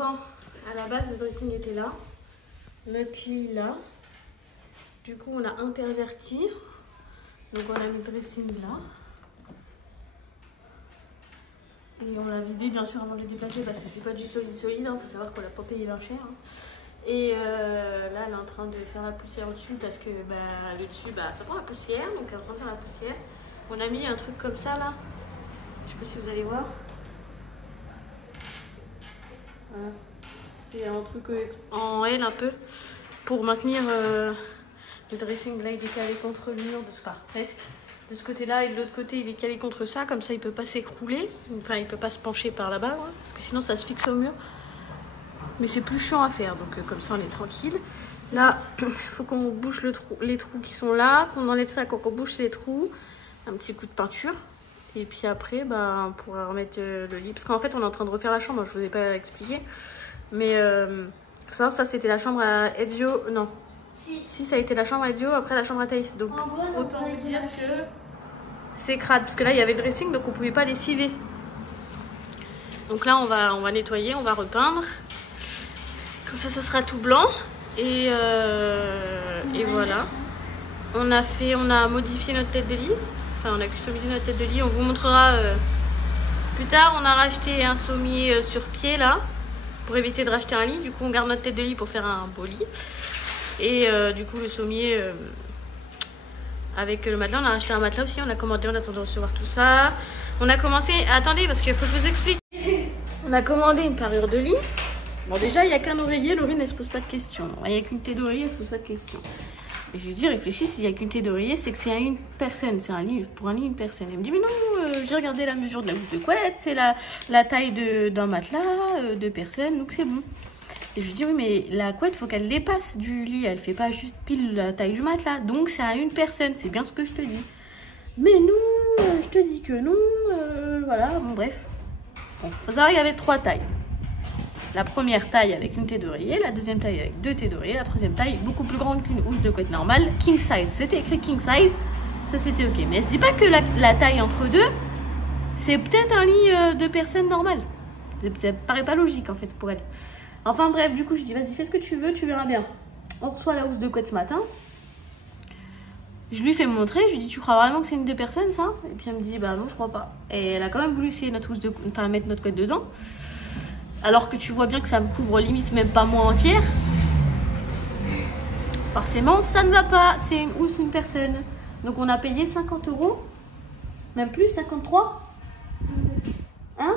Bon, à la base, le dressing était là. Notre lit là. Du coup, on a interverti. Donc, on a mis le dressing là. Et on l'a vidé, bien sûr, avant de le déplacer parce que c'est pas du solide. Hein. Faut savoir qu'on l'a pas payé bien cher. Hein. Et là, elle est en train de faire la poussière au-dessus parce que le dessus, ça prend la poussière. Donc, elle est en train de faire la poussière. On a mis un truc comme ça là. Je sais pas si vous allez voir. Voilà. C'est un truc en L un peu pour maintenir le dressing. Là, il est calé contre le mur, enfin presque. De ce côté-là et de l'autre côté, il est calé contre ça. Comme ça, il peut pas s'écrouler. Enfin, il peut pas se pencher par là-bas. Ouais, parce que sinon, ça se fixe au mur. Mais c'est plus chiant à faire. Donc, comme ça, on est tranquille. Là, il faut qu'on bouche les trous qui sont là. Qu'on enlève ça quand on bouche les trous. Un petit coup de peinture. Et puis après, on pourra remettre le lit. Parce qu'en fait, on est en train de refaire la chambre. Je vous ai pas expliqué. Mais, faut savoir, ça, c'était la chambre à Ezio. Non. Si, ça a été la chambre à Ezio, après la chambre à Thaïs. Donc, autant vous dire que c'est crade. Parce que là, il y avait le dressing, donc on pouvait pas lessiver. Donc là, on va nettoyer, on va repeindre. Comme ça sera tout blanc. Et voilà. On a modifié notre tête de lit. Enfin, on a customisé notre tête de lit. On vous montrera plus tard. On a racheté un sommier sur pied, là. Pour éviter de racheter un lit. Du coup, on garde notre tête de lit pour faire un beau lit. Et du coup, le sommier avec le matelas, on a racheté un matelas aussi. On a commandé, on attend de recevoir tout ça. On a commencé, attendez, parce qu'il faut que je vous explique. On a commandé une parure de lit. Bon, déjà, il n'y a qu'un oreiller. Laurine, elle se pose pas de questions. Il n'y a qu'une tête d'oreiller, elle se pose pas de questions. Et je lui dis, réfléchis, s'il n'y a qu'une tête d'oreiller, c'est que c'est à une personne. C'est un lit, pour un lit, une personne. Elle me dit, mais non, j'ai regardé la mesure de la housse de couette, c'est la taille d'un matelas, de personnes, donc c'est bon. Et je lui dis, oui, mais la couette, il faut qu'elle dépasse du lit. Elle fait pas juste pile la taille du matelas. Donc, c'est à une personne. C'est bien ce que je te dis. Mais non, je te dis que non. Voilà, bon, bref. Bon, faut savoir qu'il y avait 3 tailles. La première taille avec une tête d'oreiller. La deuxième taille avec 2 têtes d'oreiller. La troisième taille, beaucoup plus grande qu'une housse de couette normale. King size. C'était écrit king size. Ça, c'était OK. Mais elle se dit pas que la taille entre deux, c'est peut-être un lit de personne normale. Ça paraît pas logique, en fait, pour elle. Enfin bref, du coup je dis vas-y fais ce que tu veux, tu verras bien. On reçoit la housse de couette ce matin. Je lui fais montrer, je lui dis tu crois vraiment que c'est une de personnes ça? Et puis elle me dit bah non je crois pas. Et elle a quand même voulu essayer notre housse mettre notre couette dedans. Alors que tu vois bien que ça me couvre limite même pas moi entière. Forcément ça ne va pas, c'est une housse une personne. Donc on a payé 50 €. Même plus, 53. Hein?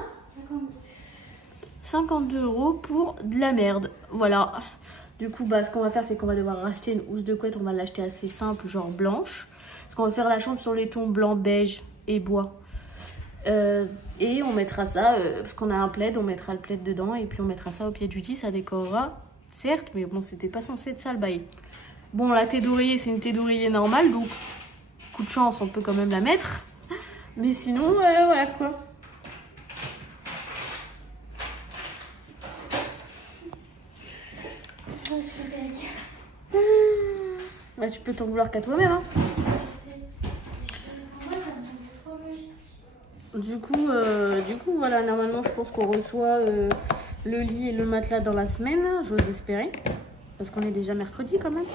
52 € pour de la merde. Voilà. Du coup, ce qu'on va faire, c'est qu'on va devoir racheter une housse de couette. On va l'acheter assez simple, genre blanche. Parce qu'on va faire la chambre sur les tons blanc, beige et bois. Et on mettra ça, parce qu'on a un plaid, on mettra le plaid dedans. Et puis on mettra ça au pied du lit, ça décorera. Certes, mais bon, c'était pas censé être ça le bail. Bon, la tête d'oreiller, c'est une tête d'oreiller normale. Donc, coup de chance, on peut quand même la mettre. Mais sinon, voilà quoi. Bah, tu peux t'en vouloir qu'à toi-même. Hein. Du coup, voilà, normalement, je pense qu'on reçoit le lit et le matelas dans la semaine, j'ose espérer. Parce qu'on est déjà mercredi quand même.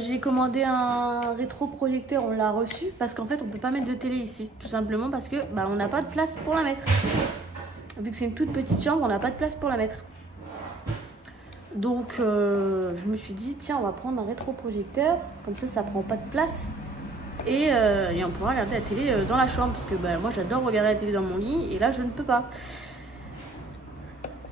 J'ai commandé un rétroprojecteur, on l'a reçu. Parce qu'en fait, on peut pas mettre de télé ici. Tout simplement parce que on n'a pas de place pour la mettre. Vu que c'est une toute petite chambre, on n'a pas de place pour la mettre. Donc je me suis dit tiens on va prendre un rétroprojecteur, comme ça prend pas de place et on pourra regarder la télé dans la chambre parce que moi j'adore regarder la télé dans mon lit et là je ne peux pas.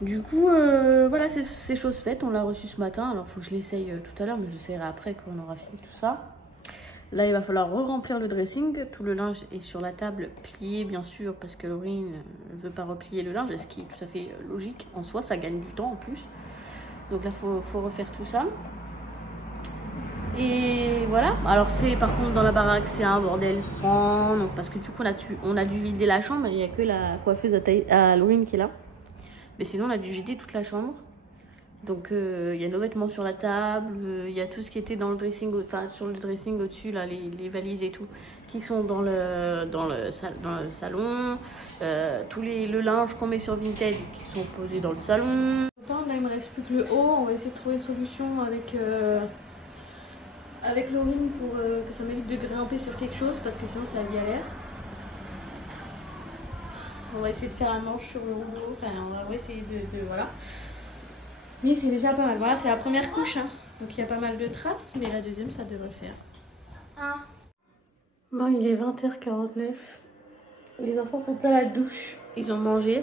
Du coup voilà c'est chose faite, on l'a reçu ce matin, alors il faut que je l'essaye tout à l'heure mais je l'essayerai après quand on aura fini tout ça. Là il va falloir re-remplir le dressing, tout le linge est sur la table plié bien sûr parce que Laurine ne veut pas replier le linge, ce qui est tout à fait logique en soi, ça gagne du temps en plus. Donc là, faut refaire tout ça. Et voilà. Alors c'est par contre dans la baraque, c'est un bordel sans nom. Parce que du coup, on a dû vider la chambre. Il n'y a que la coiffeuse à Halloween qui est là. Mais sinon, on a dû vider toute la chambre. Donc il y a nos vêtements sur la table, il y a tout ce qui était dans le dressing, enfin sur le dressing au-dessus, là, les valises et tout, qui sont dans le salon. Tout le linge qu'on met sur Vinted qui sont posés dans le salon. Là, il me reste plus que le haut. On va essayer de trouver une solution avec Laurine pour que ça m'évite de grimper sur quelque chose, parce que sinon c'est la galère. On va essayer de faire un manche sur le rouleau, enfin on va essayer de voilà. Mais c'est déjà pas mal. Voilà, c'est la première couche, hein. Donc il y a pas mal de traces, mais la deuxième ça devrait le faire. Ah. Bon, il est 20h49. Les enfants sont à la douche. Ils ont mangé.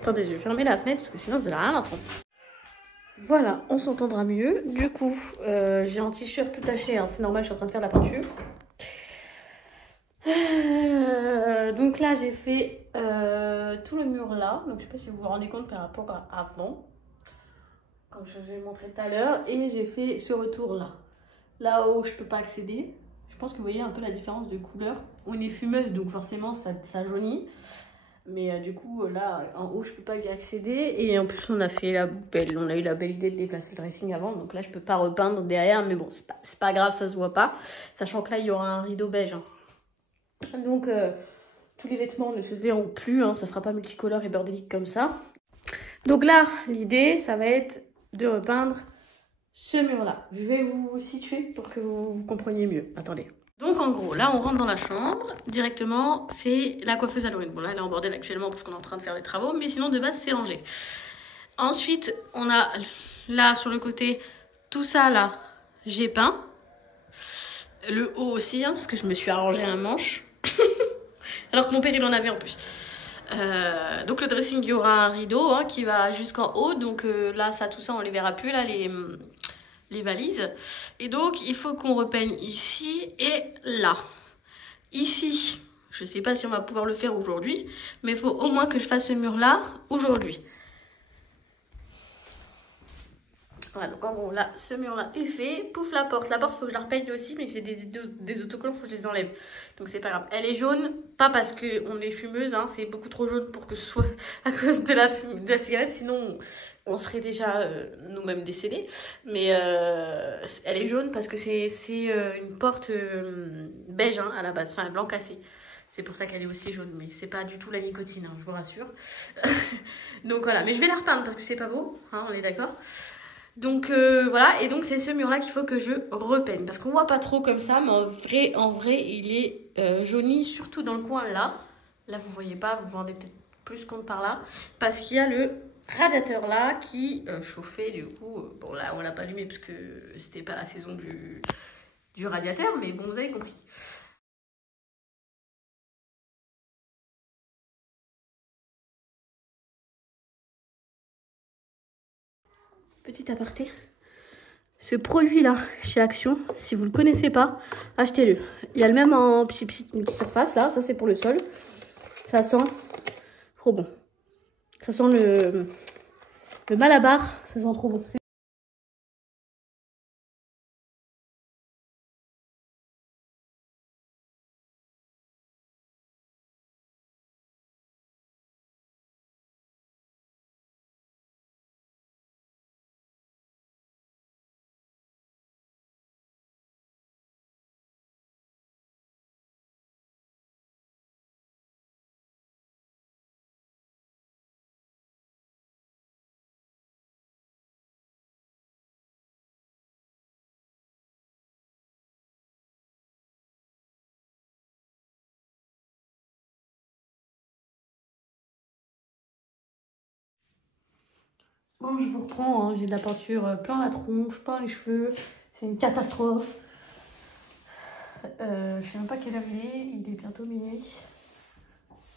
Attendez, je vais fermer la fenêtre parce que sinon vous n'allez rien entendre. Voilà, on s'entendra mieux. Du coup, j'ai un t-shirt tout taché, hein. C'est normal, je suis en train de faire la peinture. Donc là, j'ai fait tout le mur là. Donc je sais pas si vous vous rendez compte par rapport à avant, comme je vous ai montré tout à l'heure. Et j'ai fait ce retour là. Là-haut, je peux pas accéder. Je pense que vous voyez un peu la différence de couleur. On est fumeuse, donc forcément ça jaunit. Mais du coup, là, en haut, je peux pas y accéder. Et en plus, on a eu la belle idée de déplacer le dressing avant. Donc là, je peux pas repeindre derrière. Mais bon, c'est pas grave, ça se voit pas. Sachant que là, il y aura un rideau beige, hein. Donc, tous les vêtements ne se verront plus, hein. Ça fera pas multicolore et bordélique comme ça. Donc là, l'idée, ça va être de repeindre ce mur-là. Je vais vous situer pour que vous compreniez mieux. Attendez. Donc en gros, là on rentre dans la chambre, directement c'est la coiffeuse à Laurine. Bon là elle est en bordel actuellement parce qu'on est en train de faire des travaux, mais sinon de base c'est rangé. Ensuite on a là sur le côté, tout ça là, j'ai peint. Le haut aussi, hein, parce que je me suis arrangé un manche. Alors que mon père il en avait en plus. Donc le dressing, il y aura un rideau, hein, qui va jusqu'en haut. Donc là ça, tout ça on les verra plus là, les valises. Et donc il faut qu'on repeigne ici et là. Ici, je sais pas si on va pouvoir le faire aujourd'hui, mais il faut au moins que je fasse ce mur là aujourd'hui. Voilà, donc en gros là, ce mur là est fait. Pouf, la porte, il faut que je la repeigne aussi, mais j'ai des autocollants, il faut que je les enlève. Donc c'est pas grave. Elle est jaune, pas parce qu'on est fumeuse, hein, c'est beaucoup trop jaune pour que ce soit à cause de la cigarette, sinon on serait déjà nous-mêmes décédés. Mais elle est jaune parce que c'est une porte beige, hein, à la base, enfin blanc cassé. C'est pour ça qu'elle est aussi jaune, mais c'est pas du tout la nicotine, hein, je vous rassure. Donc voilà, mais je vais la repeindre parce que c'est pas beau, hein, on est d'accord. Donc voilà, et donc c'est ce mur là qu'il faut que je repeigne, parce qu'on voit pas trop comme ça, mais en vrai il est jauni, surtout dans le coin là. Là vous voyez pas, vous vous rendez peut-être plus compte par là, parce qu'il y a le radiateur là qui chauffait du coup. Bon là on l'a pas allumé parce que c'était pas la saison du radiateur, mais bon vous avez compris. Petit aparté, ce produit-là, chez Action, si vous ne le connaissez pas, achetez-le. Il y a le même en petite surface, là. Ça, c'est pour le sol. Ça sent trop bon. Ça sent le Malabar. Ça sent trop bon. Bon, je vous reprends, hein. J'ai de la peinture plein la tronche, plein les cheveux. C'est une catastrophe. Je sais même pas quelle heure il est bientôt minuit.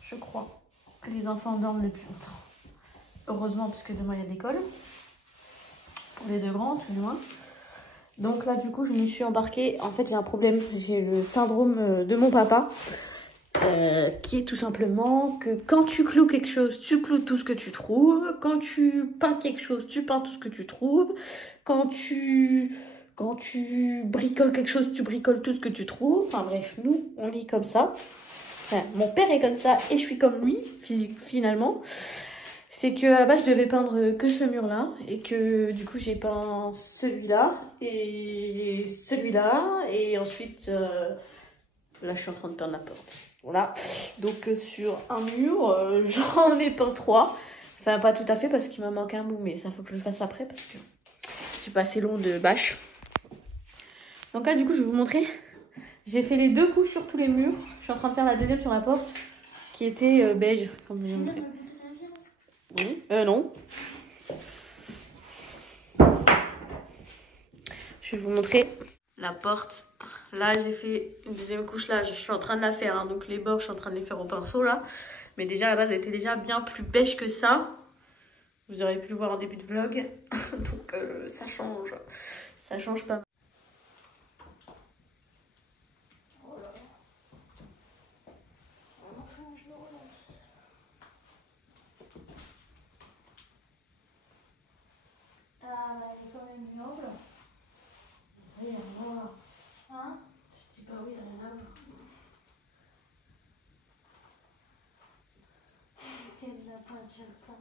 Je crois. Les enfants dorment le plus longtemps. Heureusement, parce que demain il y a de l'école. Pour les deux grands, tout du moins. Donc là, du coup, je me suis embarquée. En fait, j'ai un problème. J'ai le syndrome de mon papa. Qui est tout simplement que quand tu cloues quelque chose, tu cloues tout ce que tu trouves. Quand tu peins quelque chose, tu peins tout ce que tu trouves. Quand tu bricoles quelque chose, tu bricoles tout ce que tu trouves. Enfin bref, nous, on est comme ça. Enfin, mon père est comme ça et je suis comme lui, finalement. c'est que à la base je devais peindre que ce mur là et que du coup j'ai peint celui-là et celui-là et ensuite là je suis en train de peindre la porte. Voilà, donc sur un mur j'en ai peint 3, enfin pas tout à fait parce qu'il me manque un bout, mais ça faut que je le fasse après parce que j'ai pas assez long de bâche. Donc là du coup je vais vous montrer, j'ai fait les 2 couches sur tous les murs, je suis en train de faire la deuxième sur la porte qui était beige comme je vous ai montré. Oui, non. Je vais vous montrer la porte. Là, j'ai fait une deuxième couche. Là, je suis en train de la faire. Hein. Donc, les bords, je suis en train de les faire au pinceau, là. Mais déjà, à la base, elle était déjà bien plus beige que ça. Vous aurez pu le voir en début de vlog. Donc, ça change. Ça change pas mal. Ah, bah, elle est quand même noble. Rien à voir. Hein? Je dis pas oui, rien à voir. T'es de la peinture, pas.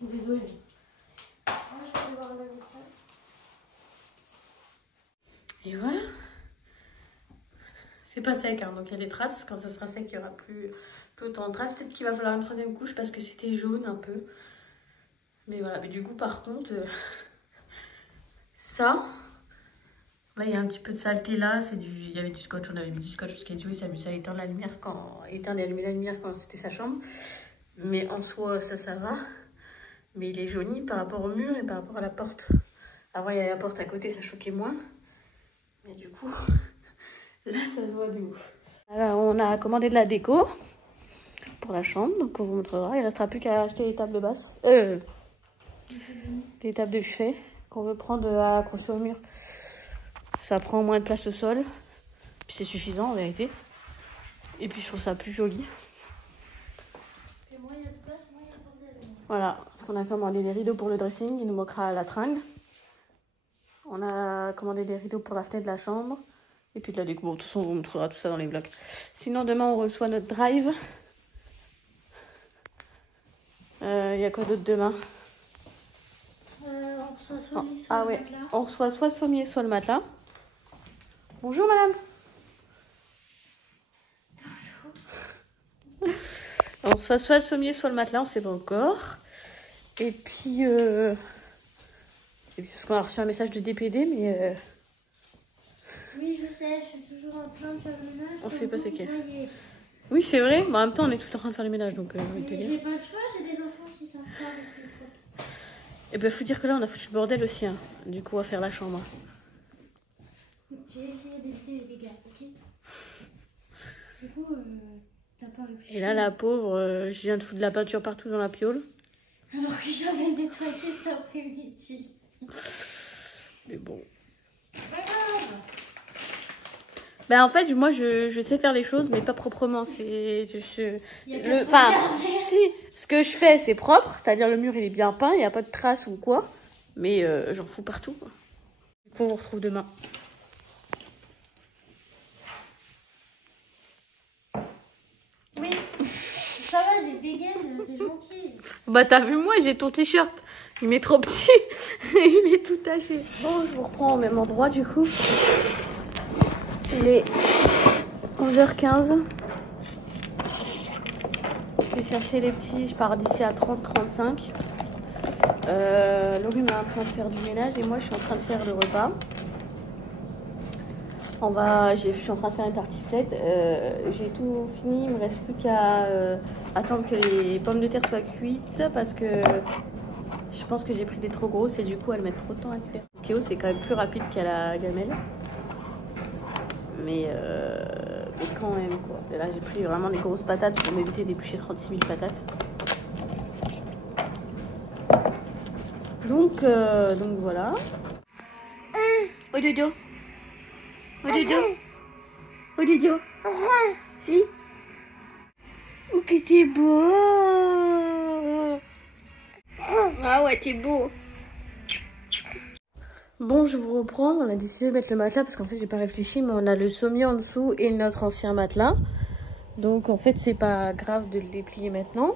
Désolée. Moi, je vais devoir laver ça. Et voilà. C'est pas sec, hein, donc il y a des traces. Quand ça sera sec, il y aura plus autant de traces. Peut-être qu'il va falloir une 3e couche parce que c'était jaune un peu. Mais voilà, mais du coup, par contre, ça, là, il y a un petit peu de saleté là. Il y avait du scotch, on avait mis du scotch parce qu'Edjo s'amusait à éteindre la lumière éteindre et allumer la lumière quand c'était sa chambre. Mais en soi, ça va. Mais il est jauni par rapport au mur et par rapport à la porte. Avant, il y avait la porte à côté, ça choquait moins. Mais du coup, là, ça se voit de ouf. Alors, on a commandé de la déco pour la chambre, donc on vous montrera. Il restera plus qu'à acheter les tables basses. Les tables de chevet qu'on veut prendre à accrocher au mur. Ça prend moins de place au sol. Puis c'est suffisant en vérité. Et puis je trouve ça plus joli. Et moi, il y a de place, moi, il y a pas de bordel. Voilà, parce qu'on a commandé des rideaux pour le dressing. Il nous manquera la tringle. On a commandé des rideaux pour la fenêtre de la chambre. Et puis de la déco. Bon, de toute façon, on vous montrera tout ça dans les vlogs. Sinon, demain, on reçoit notre drive. Il y a quoi d'autre demain? On reçoit soit lit, soit Ah le ouais, matelas. on reçoit soit sommier, soit le matelas. Bonjour madame. On reçoit soit le sommier, soit le matelas, on ne sait pas encore. Et puis parce qu'on a reçu un message de DPD, mais Oui, je sais, je suis toujours en train de faire le ménage. on sait pas c'est quel. Voyez. Oui, c'est vrai, mais en même temps, on est tout en train de faire le ménage, donc Mais j'ai pas le choix, j'ai des enfants qui savent pas parce que. Et ben, faut dire que là, on a foutu le bordel aussi, hein. Du coup, à faire la chambre. J'ai essayé d'éviter les dégâts, ok? Du coup, t'as pas réfléchi. Et là, la pauvre, je viens de foutre de la peinture partout dans la piole. Alors que j'avais nettoyé cet après-midi. Mais bon. Pas grave. Ben, en fait, moi, je sais faire les choses, mais pas proprement. C'est... Il y a Le, pas enfin, si, ce que je fais, c'est propre, c'est-à-dire le mur, il est bien peint, il n'y a pas de traces ou quoi, mais j'en fous partout, quoi. Du coup, on se retrouve demain. Oui, ça va, j'ai dégaine, t'es gentille. Bah, t'as vu, moi, j'ai ton t-shirt. Il m'est trop petit, il est tout taché. Bon, je vous reprends au même endroit, du coup. Il est 11h15. Je vais chercher les petits, je pars d'ici à 30-35. Laurie est en train de faire du ménage et moi je suis en train de faire le repas. Je suis en train de faire une tartiflette. J'ai tout fini, il me reste plus qu'à attendre que les pommes de terre soient cuites parce que je pense que j'ai pris des trop grosses et du coup elles mettent trop de temps à cuire. Kéo c'est quand même plus rapide qu'à la gamelle. Mais quand même quoi. Et là j'ai pris vraiment des grosses patates pour m'éviter d'éplucher 36 000 patates. Donc voilà. Oh dodo. Oh dodo. Oh dodo. Si. Oh que t'es beau. Ah ouais t'es beau. Bon, je vous reprends. On a décidé de mettre le matelas parce qu'en fait, j'ai pas réfléchi, mais on a le sommier en dessous et notre ancien matelas. Donc en fait c'est pas grave de le déplier maintenant.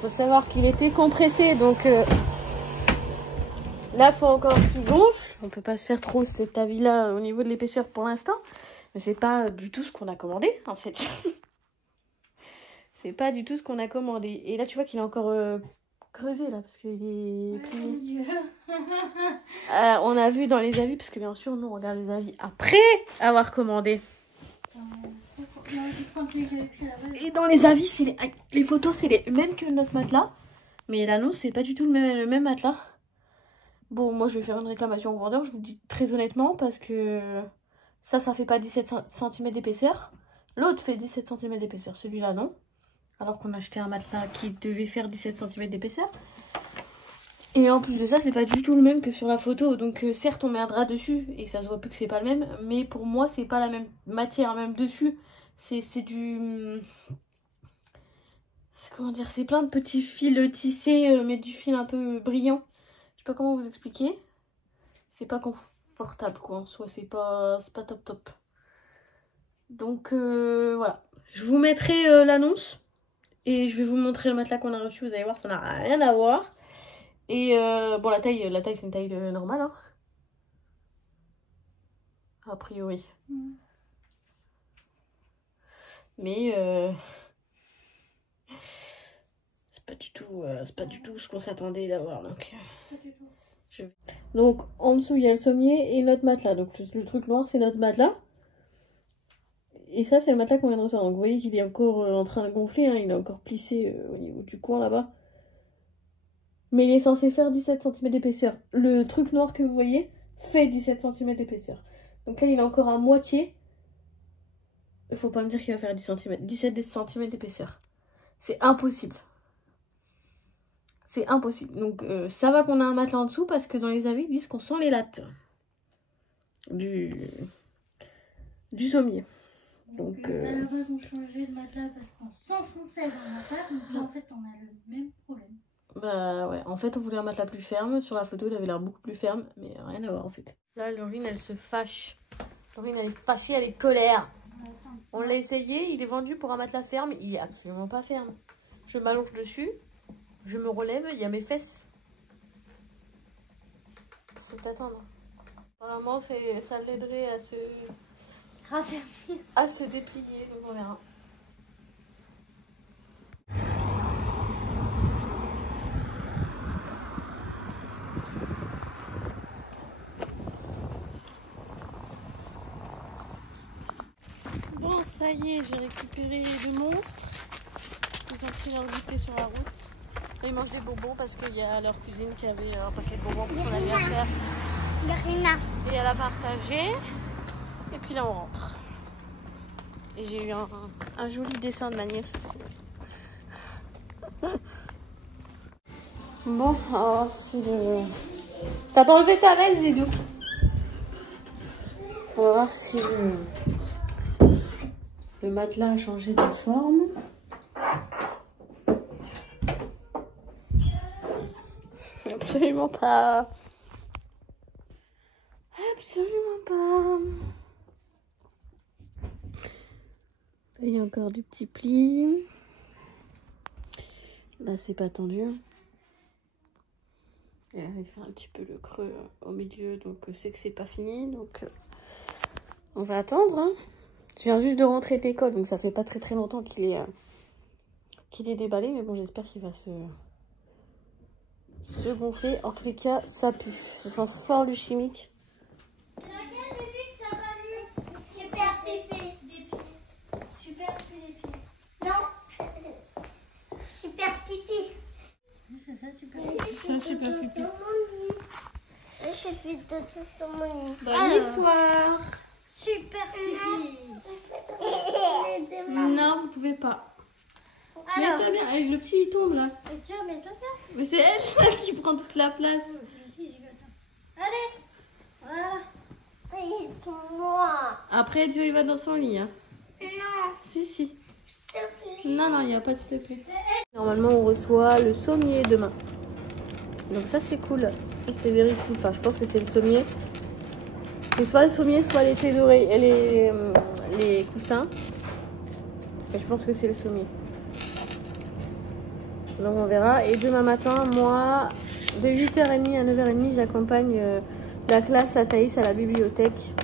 Faut savoir qu'il était compressé, donc là faut encore qu'il gonfle. On peut pas se faire trop cet avis là au niveau de l'épaisseur pour l'instant, mais c'est pas du tout ce qu'on a commandé en fait. C'est pas du tout ce qu'on a commandé. Et là tu vois qu'il est encore creusé là parce qu'il est plié. On a vu dans les avis, parce que bien sûr nous on regarde les avis après avoir commandé. Et dans les avis, c'est les photos, c'est les mêmes que notre matelas. Mais l'annonce, c'est pas du tout le même matelas. Bon, moi, je vais faire une réclamation au vendeur, je vous le dis très honnêtement, parce que ça fait pas 17 cm d'épaisseur. L'autre fait 17 cm d'épaisseur, celui-là, non. Alors qu'on a acheté un matelas qui devait faire 17 cm d'épaisseur. Et en plus de ça, c'est pas du tout le même que sur la photo. Donc, certes, on met un drap dessus, et ça se voit plus que c'est pas le même. Mais pour moi, c'est pas la même matière, même dessus. C'est du... Comment dire, c'est plein de petits fils tissés, mais du fil un peu brillant. Je sais pas comment vous expliquer. C'est pas confortable, quoi. En soi, c'est pas top. Donc, voilà. Je vous mettrai l'annonce. Et je vais vous montrer le matelas qu'on a reçu. Vous allez voir, ça n'a rien à voir. Et bon, la taille c'est une taille normale. Hein. A priori. Mais c'est pas du tout ce qu'on s'attendait d'avoir. Donc en dessous il y a le sommier et notre matelas. Donc le truc noir c'est notre matelas. Et ça c'est le matelas qu'on vient de recevoir. Donc vous voyez qu'il est encore en train de gonfler. Hein. Il est encore plissé au niveau du coin là-bas. Mais il est censé faire 17 cm d'épaisseur. Le truc noir que vous voyez fait 17 cm d'épaisseur. Donc là il est encore à moitié. Il faut pas me dire qu'il va faire 17 cm d'épaisseur. C'est impossible. C'est impossible. Donc ça va qu'on a un matelas en dessous parce que dans les avis ils disent qu'on sent les lattes du sommier. Donc à la base on changeait de matelas parce qu'on s'enfonçait dans le matelas. Donc là en fait on a le même problème. Bah ouais, en fait on voulait un matelas plus ferme. Sur la photo il avait l'air beaucoup plus ferme, mais rien à voir en fait. Là Laurine elle se fâche. Laurine elle est fâchée, elle est colère. On l'a essayé, il est vendu pour un matelas ferme, il est absolument pas ferme. Je m'allonge dessus, je me relève, il y a mes fesses. Faut attendre. Normalement ça l'aiderait à se raffermir, à se déplier, donc on verra. Bon, ça y est, j'ai récupéré le monstre. Ils ont pris leur goûter sur la route. Là, ils mangent des bonbons parce qu'il y a leur cousine qui avait un paquet de bonbons pour son anniversaire. Et elle a partagé. Et puis là, on rentre. Et j'ai eu un joli dessin de ma nièce. Bon, alors c'est le... T'as pas enlevé ta veste, Zidou? On va voir si le matelas a changé de forme. Absolument pas. Absolument pas. Il y a encore du petit pli. Là, c'est pas tendu. Et il fait un petit peu le creux au milieu, donc c'est que c'est pas fini. Donc on va attendre. Hein. Je viens juste de rentrer d'école, donc ça fait pas très longtemps qu'il est déballé, mais bon, j'espère qu'il va se gonfler. En tous les cas, ça pue. Ça sent fort le chimique. C'est laquelle pipi que t'as pas lu? Super pipi. Super pipi. Non. Super pipi. C'est ça, super pipi. C'est ça, super pipi. C'est plutôt tout sur mon lit. Bonne histoire. Super pipi. Non, vous pouvez pas. Alors, Mets-toi bien. Le petit il tombe là. et tu vas mettre là? Mais c'est elle qui prend toute la place. Allez. Voilà. Moi. Après, Dieu il va dans son lit. Hein. Non. Si. S'il te plaît. Non, il n'y a pas de s'il te plaît. Normalement, on reçoit le sommier demain. Donc ça, c'est cool. Ça, c'est very cool. Enfin, je pense que c'est le sommier. C'est soit le sommier, soit les thés dorés et les coussins. Et je pense que c'est le sommier. Donc on verra. Et demain matin, moi, de 8h30 à 9h30, j'accompagne la classe à Thaïs à la bibliothèque.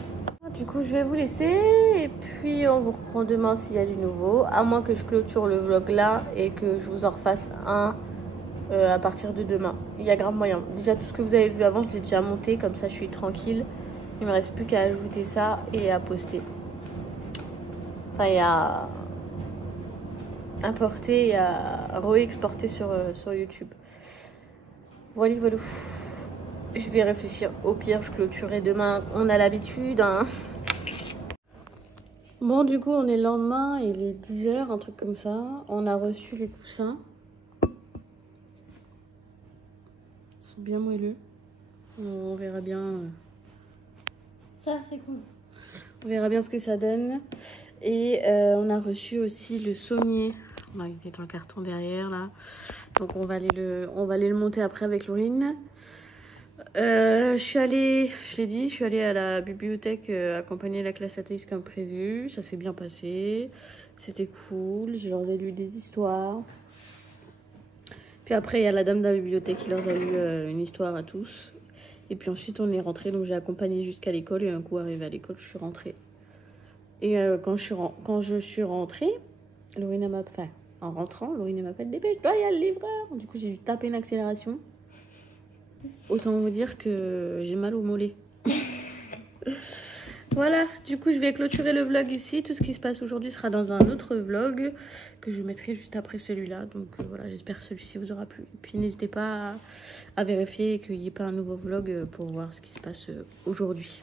Du coup, je vais vous laisser et puis on vous reprend demain s'il y a du nouveau. À moins que je clôture le vlog là et que je vous en refasse un à partir de demain. Il y a grave moyen. Déjà, tout ce que vous avez vu avant, je l'ai déjà monté. Comme ça, je suis tranquille. Il me reste plus qu'à ajouter ça et à poster. Enfin, il y a importer et à re-exporter sur YouTube. Voilà, voilà. Je vais réfléchir. Au pire, je clôturerai demain. On a l'habitude, hein. Bon, du coup, on est le lendemain. Il est 10h, un truc comme ça. On a reçu les coussins. Ils sont bien moelleux. On verra bien. Ça, c'est cool. On verra bien ce que ça donne. Et on a reçu aussi le sommier. Ouais, il est dans le carton derrière, là. Donc, on va aller le monter après avec Laurine. Je suis allée, je l'ai dit, je suis allée à la bibliothèque accompagner la classe athlétique comme prévu. Ça s'est bien passé. C'était cool. Je leur ai lu des histoires. Puis après, il y a la dame de la bibliothèque qui leur a lu une histoire à tous. Et puis ensuite, on est rentré. Donc, j'ai accompagné jusqu'à l'école. Et un coup, arrivé à l'école, je suis rentrée. Et quand je suis rentrée, Laurine m'a... Enfin, en rentrant, Laurine m'appelle, dépêche-toi, il y a le livreur. Du coup, j'ai dû taper une accélération. Autant vous dire que j'ai mal au mollet. Voilà, du coup, je vais clôturer le vlog ici. Tout ce qui se passe aujourd'hui sera dans un autre vlog que je mettrai juste après celui-là. Donc voilà, j'espère que celui-ci vous aura plu. Et puis n'hésitez pas à vérifier qu'il n'y ait pas un nouveau vlog pour voir ce qui se passe aujourd'hui.